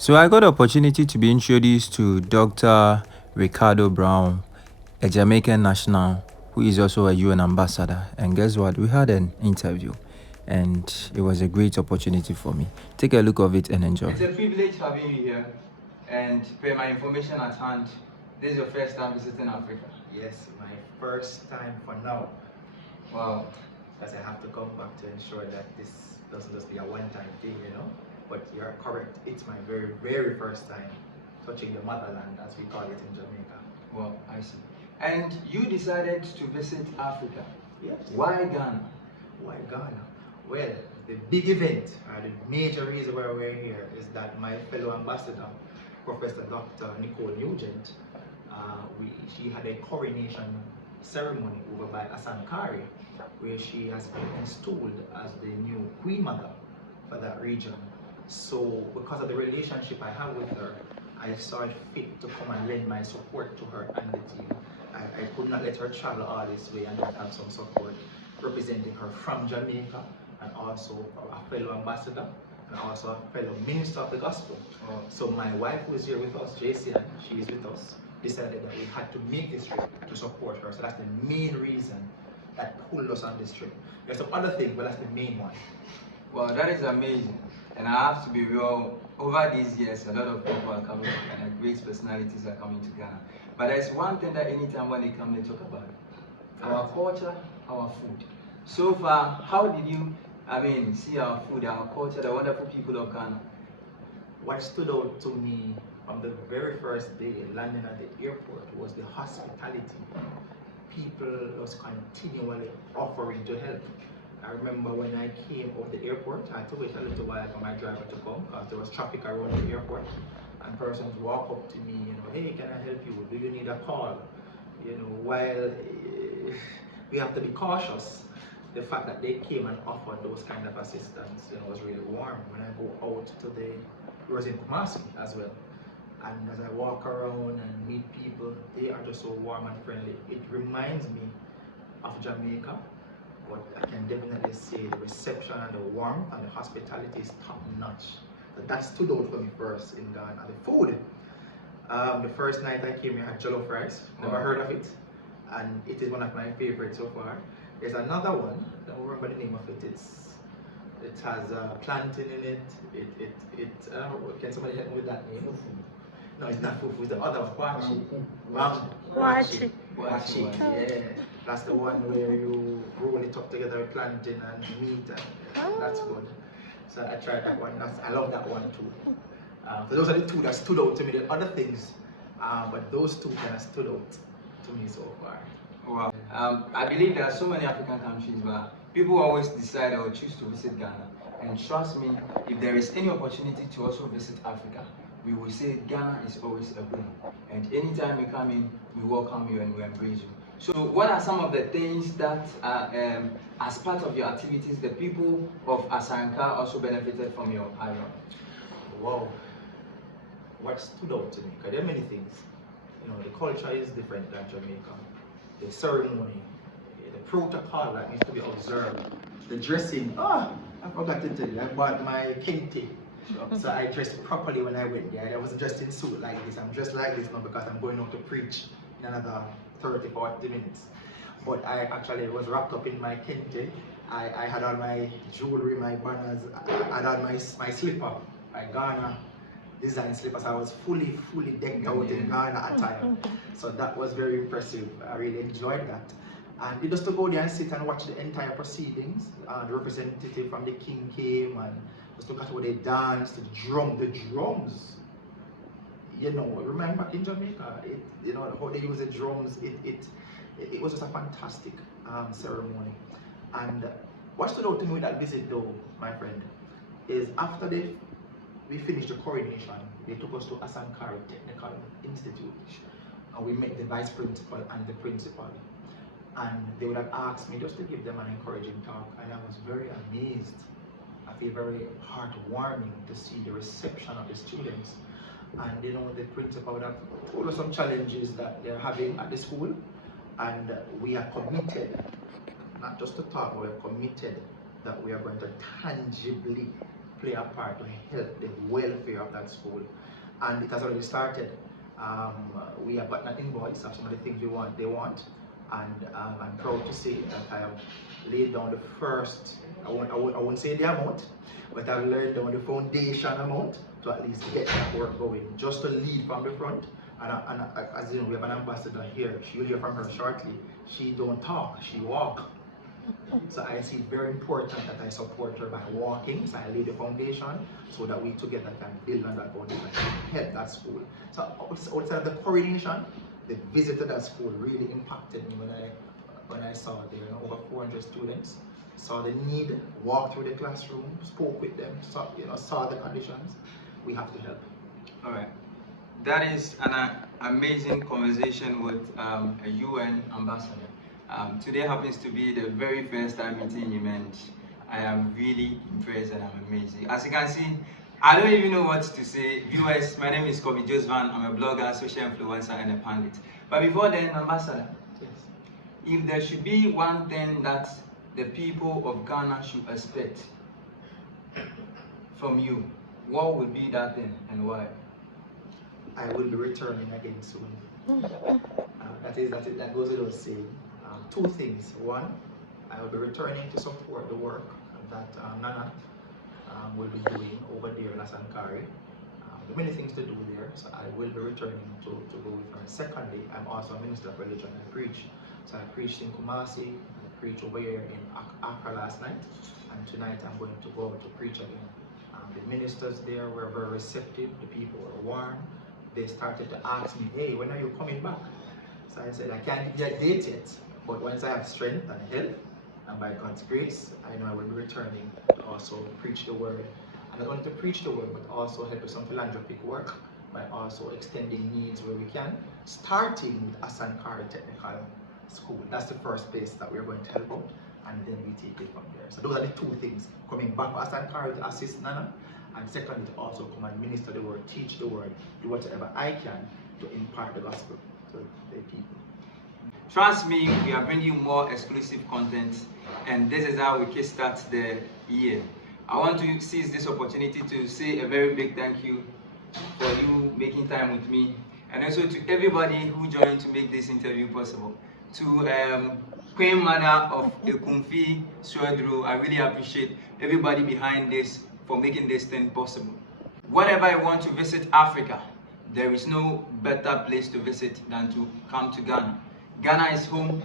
So I got the opportunity to be introduced to Dr. Ricardo Brown, a Jamaican national who is also a UN ambassador. And guess what? We had an interview and it was a great opportunity for me. Take a look of it and enjoy. It's a privilege having you here, and per my information at hand, this is your first time visiting Africa. Yes, my first time for now. Wow. As I have to come back to ensure that this doesn't just be a one-time thing, But you're correct. It's my very, very first time touching the motherland, as we call it in Jamaica. Well, I see. And you decided to visit Africa. Yes. Why Ghana? Why Ghana? Well, the big event, the major reason why we're here is that my fellow ambassador, Professor Dr. Nicole Nugent, she had a coronation ceremony over by Asankari, where she has been installed as the new Queen Mother for that region. So because of the relationship I have with her, I saw it fit to come and lend my support to her and the team. I could not let her travel all this way and not have some support representing her from Jamaica, and also a fellow ambassador, and also a fellow minister of the gospel. So my wife, who is here with us, JC, she is with us, decided that we had to make this trip to support her. So that's the main reason that pulled us on this trip. There's some other things, but that's the main one. Well, that is amazing. And I have to be real, over these years, a lot of people are coming to Ghana, great personalities are coming to Ghana. But there's one thing that anytime when they come, they talk about our culture, our food. So far, how did you, see our food, our culture, the wonderful people of Ghana? What stood out to me from the very first day landing at the airport was the hospitality. People was continually offering to help. I remember when I came off the airport, I had to wait a little while for my driver to come because there was traffic around the airport, and persons walk up to me, hey, can I help you? Do you need a call? While we have to be cautious, the fact that they came and offered those kind of assistance, was really warm. When I go out today, it was in Kumasi as well. And as I walk around and meet people, they are just so warm and friendly. It reminds me of Jamaica, but I can definitely say the reception and the warmth and the hospitality is top notch. So that stood out for me first in Ghana. The food, the first night I came here, I had jollof rice. Never heard of it, and it is one of my favorites so far. There's another one, I don't remember the name of it. It has plantain in it. Can somebody help me with that name? No, it's not fufu, it's the other one, Wachi. Wachi, yeah. That's the one where you roll it up together with plantain and meat, and that's good. So I tried that one, I love that one too. So those are the two that stood out to me. The other things, but those two kind of stood out to me so far. Wow. I believe there are so many African countries, but people always decide or choose to visit Ghana. And trust me, if there is any opportunity to also visit Africa, we will say Ghana is always a win. And anytime you come in, we welcome you and we embrace you. So what are some of the things that, as part of your activities, the people of Asanka also benefited from your island? Wow. What stood out to me, because there are many things. The culture is different than Jamaica. The ceremony, the protocol that needs to be observed. The dressing, I forgot to tell you, I bought my kente. So I dressed properly when I went there. I wasn't dressed in suit like this. I'm dressed like this now because I'm going out to preach in another 30, 40 minutes. But I actually was wrapped up in my kente. I had all my jewelry, my banners, I had all my slipper, my Ghana design slippers. I was fully decked out in Ghana attire. So that was very impressive. I really enjoyed that. And just to go there and sit and watch the entire proceedings, the representative from the king came and just look at how they danced, the drums. Remember in Jamaica, how they use the drums, it was just a fantastic ceremony. And what stood out to me with that visit though, my friend, is after we finished the coronation, they took us to Asankari Technical Institute, and we met the vice principal and the principal. And they would have asked me just to give them an encouraging talk, and I was very amazed. I feel very heartwarming to see the reception of the students. And the principal would have told us some challenges that they're having at the school, and we are committed, not just to talk, but we're committed that we are going to tangibly play a part to help the welfare of that school. And it has already started. We have got nothing boys, some of the things they want. And I'm proud to say that I have laid down the first, I won't say the amount, but I've laid down the foundation amount to at least get that work going, just to lead from the front. And as you know, we have an ambassador here. You'll hear from her shortly. She don't talk, she walk. So I see it very important that I support her by walking. So I lay the foundation so that we together can build on that foundation and help that school. So outside of the coronation, the visit to that school really impacted me when I saw there over 400 students, saw the need, walked through the classroom, spoke with them, saw the conditions. We have to help. All right. That is an amazing conversation with a UN ambassador. Today happens to be the very first time meeting him, and I am really impressed and I'm amazed. As you can see, I don't even know what to say. Viewers, my name is Kobe Josvan. I'm a blogger, social influencer, and a pundit. But before then, Ambassador, Yes. if there should be one thing that the people of Ghana should expect from you, what would be that thing and why? I will be returning again soon. That goes without saying. Two things. One, I will be returning to support the work that Nana will be doing over there in Asankari. There are many things to do there, so I will be returning to go with her. Secondly, I'm also a minister of religion and preach. So I preached in Kumasi, I preached over here in Accra last night, and tonight I'm going to go to preach again. The ministers there were very receptive, the people were warm. They started to ask me, hey, when are you coming back? So I said, I can't give you a date yet, but once I have strength and health, and by God's grace, I know I will be returning to also preach the word. And not only to preach the word, but also help with some philanthropic work by also extending needs where we can, starting with Asankari Technical School. That's the first place that we're going to help out, and then we take it from there. So those are the two things, coming back to Asankari to assist Nana, and secondly, to also come and minister the word, teach the word, do whatever I can to impart the gospel to the people. Trust me, we are bringing you more exclusive content, and this is how we kickstart the year. I want to seize this opportunity to say a very big thank you for you making time with me, and also to everybody who joined to make this interview possible. To Queen Mother of Ekumfi Swedru, I really appreciate everybody behind this for making this thing possible. Whenever you want to visit Africa, there is no better place to visit than to come to Ghana. Ghana is home,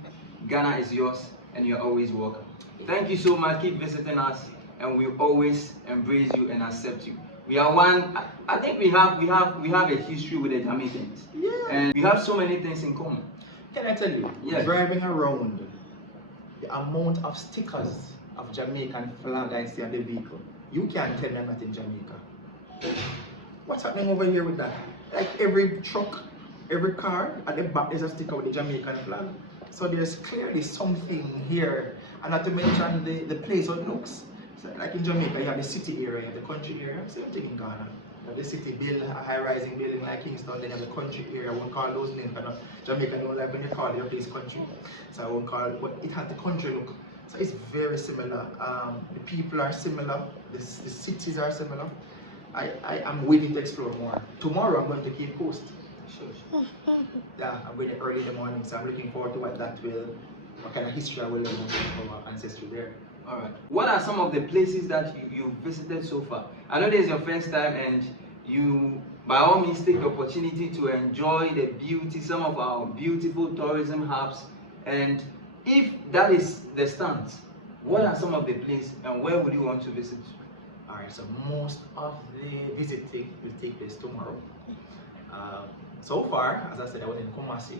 Ghana is yours, and you're always welcome. Thank you so much. Keep visiting us, and we always embrace you and accept you. We are one. I think we have a history with the Jamaicans, and we have so many things in common. Can I tell you, driving around, the amount of stickers of Jamaican flag I see on the vehicle, you can't tell me I'm not in Jamaica. What's happening over here with that? Like every truck, every car, at the back there's a sticker with the Jamaican flag. So there's clearly something here. And not to mention the place how it looks. So like in Jamaica, you have the city area, the country area, same thing in Ghana. You have the city build, a high-rising building like Kingston, then you have the country area. I won't call those names, but Jamaica don't like when you call your place country. So I won't call it, but it has the country look. So it's very similar. The people are similar, the cities are similar. I am waiting to explore more. Tomorrow I'm going to Cape Coast. Sure. Yeah, I'm going early in the morning, so I'm looking forward to what kind of history I will learn about our ancestry there. All right. What are some of the places that you've visited so far? I know this is your first time, and you, by all means, take the opportunity to enjoy the beauty, some of our beautiful tourism hubs. And if that is the stance, what are some of the places, and where would you want to visit? All right. So most of the visiting will take place tomorrow. So far, as I said, I was in Kumasi.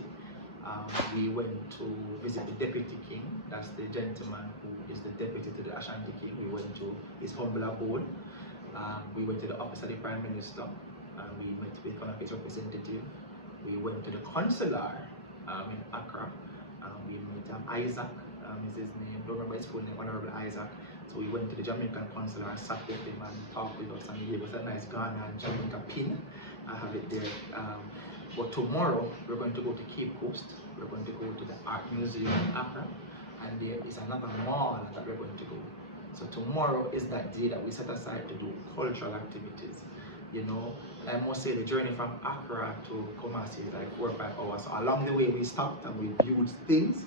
We went to visit the Deputy King. That's the gentleman who is the deputy to the Ashanti King. We went to his humble abode. We went to the office of the Prime Minister. We met with one of his representatives. We went to the consular in Accra. We met Isaac, is his name. Don't remember his full name, Honorable Isaac. So we went to the Jamaican consular and sat with him and talked with us, and he gave us a nice Ghana and Jamaica pin. I have it there. But tomorrow we're going to go to Cape Coast. We're going to go to the Art Museum in Accra, and there is another mall that we're going to go. So tomorrow is that day that we set aside to do cultural activities. You know, I must say the journey from Accra to Kumasi is like 4 or 5 hours. So along the way we stopped and we viewed things.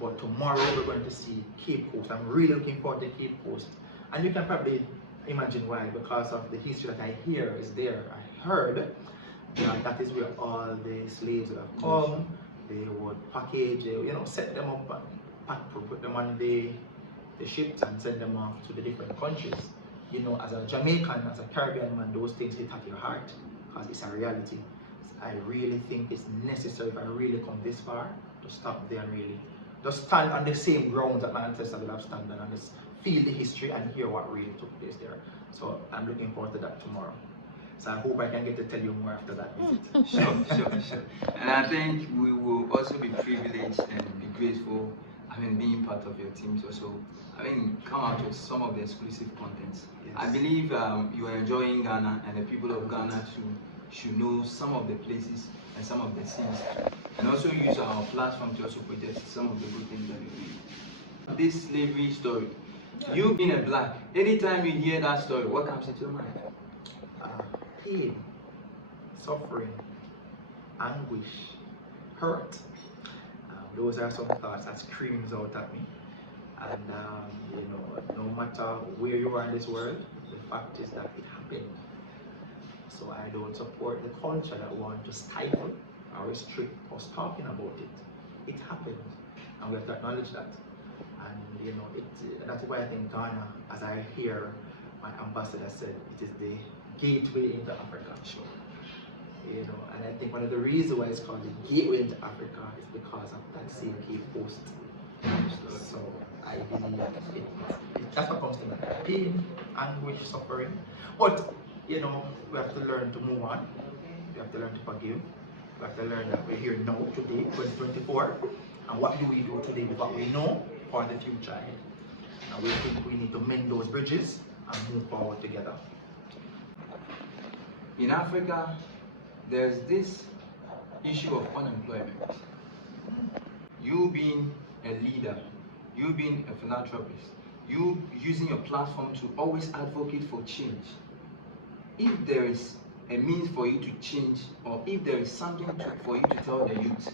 But tomorrow we're going to see Cape Coast. I'm really looking forward to Cape Coast. And you can probably imagine why, because of the history that I hear is there. I heard that is where all the slaves would have come. They would package, set them up and put them on the ships and send them off to the different countries. You know, as a Jamaican, as a Caribbean man, those things hit at your heart because it's a reality. I really think it's necessary, if I really come this far, to stop there and really just stand on the same ground that my ancestors would have stood on and just feel the history and hear what really took place there. So I'm looking forward to that tomorrow. So I hope I can get to tell you more after that visit. Sure. And I think we will also be privileged and be grateful, being part of your teams also. Come out with some of the exclusive contents. Yes. I believe you are enjoying Ghana, and the people of Ghana too should know some of the places and some of the scenes, and also use our platform to also project some of the good things that we do. This slavery story, you being a black, anytime you hear that story, what comes into your mind? Pain, suffering, anguish, hurt. Those are some thoughts that screams out at me. And no matter where you are in this world, the fact is that it happened. So I don't support the culture that want to stifle or restrict us talking about it. It happened, and we have to acknowledge that. And that's why I think Ghana, as I hear my ambassador said, it is the gateway into Africa. Sure. And I think one of the reasons why it's called the gateway into Africa is because of that same Cape Coast. So I believe that's what comes to mind. Pain, anguish, suffering. But we have to learn to move on. We have to learn to forgive. We have to learn that we're here now, today, 2024. And what do we do today with what we know for the future ahead? And we think we need to mend those bridges and move forward together. In Africa, there's this issue of unemployment. You being a leader, you being a philanthropist, you using your platform to always advocate for change. If there is a means for you to change, or if there is something for you to tell the youth,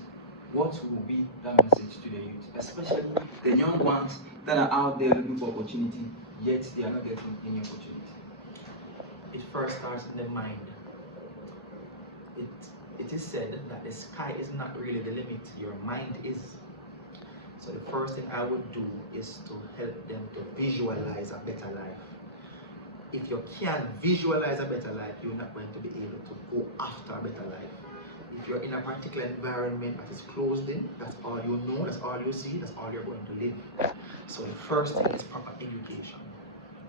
what will be that message to the youth, especially the young ones that are out there looking for opportunity, yet they are not getting any opportunity? It first starts in the mind. It is said that the sky is not really the limit, your mind is. So the first thing I would do is to help them to visualize a better life. If you can't visualize a better life, you're not going to be able to go after a better life. If you're in a particular environment that is closed in, that's all you know, that's all you see, that's all you're going to live. So the first thing is proper education.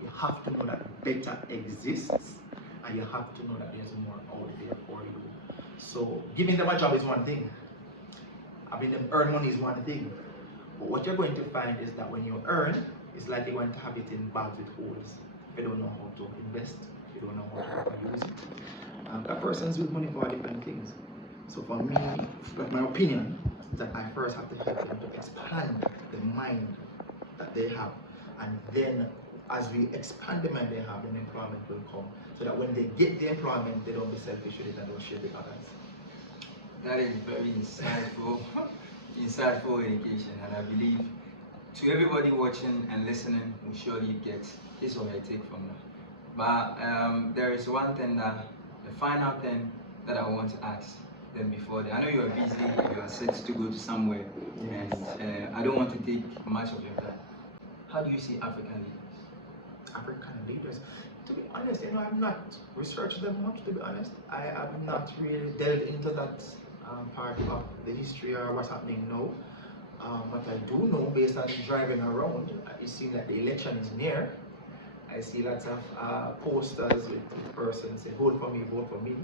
You have to know that better exists, and you have to know that there's more out there for you. So giving them a job is one thing. Having them earn money is one thing. But what you're going to find is that when you earn, it's like you're going to have it in bags with holes. If you don't know how to invest, you don't know how to use it. That person's with money for different things. So for me, like my opinion, is that I first have to help them to expand the mind that they have. And then as we expand the mind they have, then employment will come. So that when they get the employment, they don't be selfish with it and don't share with others. That is very insightful education, and I believe to everybody watching and listening will surely get his or her take from that. But there is one thing, the final thing that I want to ask them before that. I know you are busy, you are set to go to somewhere, yes. And I don't want to take much of your time. How do you see African leaders? African leaders? To be honest, I've not researched them much, to be honest. I have not really delved into that part of the history or what's happening now. But I do know, based on driving around, it seems that the election is near. I see lots of posters with persons saying, vote for me, vote for me.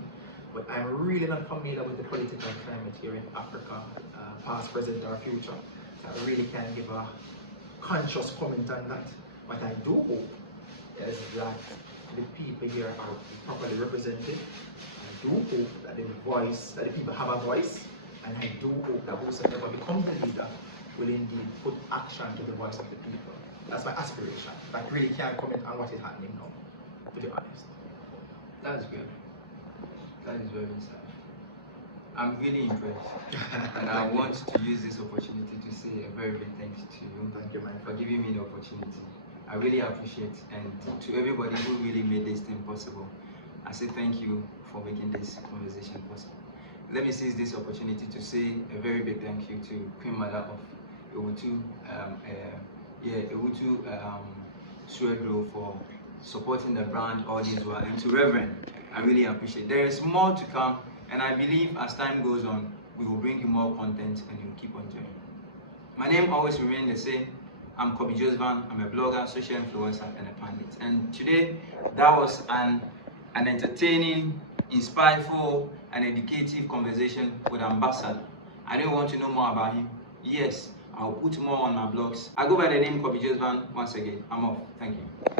But I'm really not familiar with the political climate here in Africa, past, present, or future. So I really can't give a conscious comment on that. What I do hope is that the people here are properly represented. I do hope that the people have a voice, and I do hope that whosoever becomes the leader will indeed put action to the voice of the people. That's my aspiration. But I really can't comment on what is happening now, to be honest. That's good. That is very insightful. I'm really impressed. And I want to use this opportunity to say a very big thanks to you. Thank you, man, for giving me the opportunity. I really appreciate, and to everybody who really made this thing possible, I say thank you for making this conversation possible. Let me seize this opportunity to say a very big thank you to Queen Mother of Ewutu, Suedro for supporting the brand all this while, and to Reverend, I really appreciate. There is more to come, and I believe as time goes on, we will bring you more content and you'll keep on joining. My name always remains the same. I'm Kobe Josvan. I'm a blogger, social influencer, and a pundit. And today, that was an entertaining, insightful, and educative conversation with Ambassador. I know you want to know more about him. Yes, I'll put more on my blogs. I go by the name Kobe Josvan. Once again, I'm off. Thank you.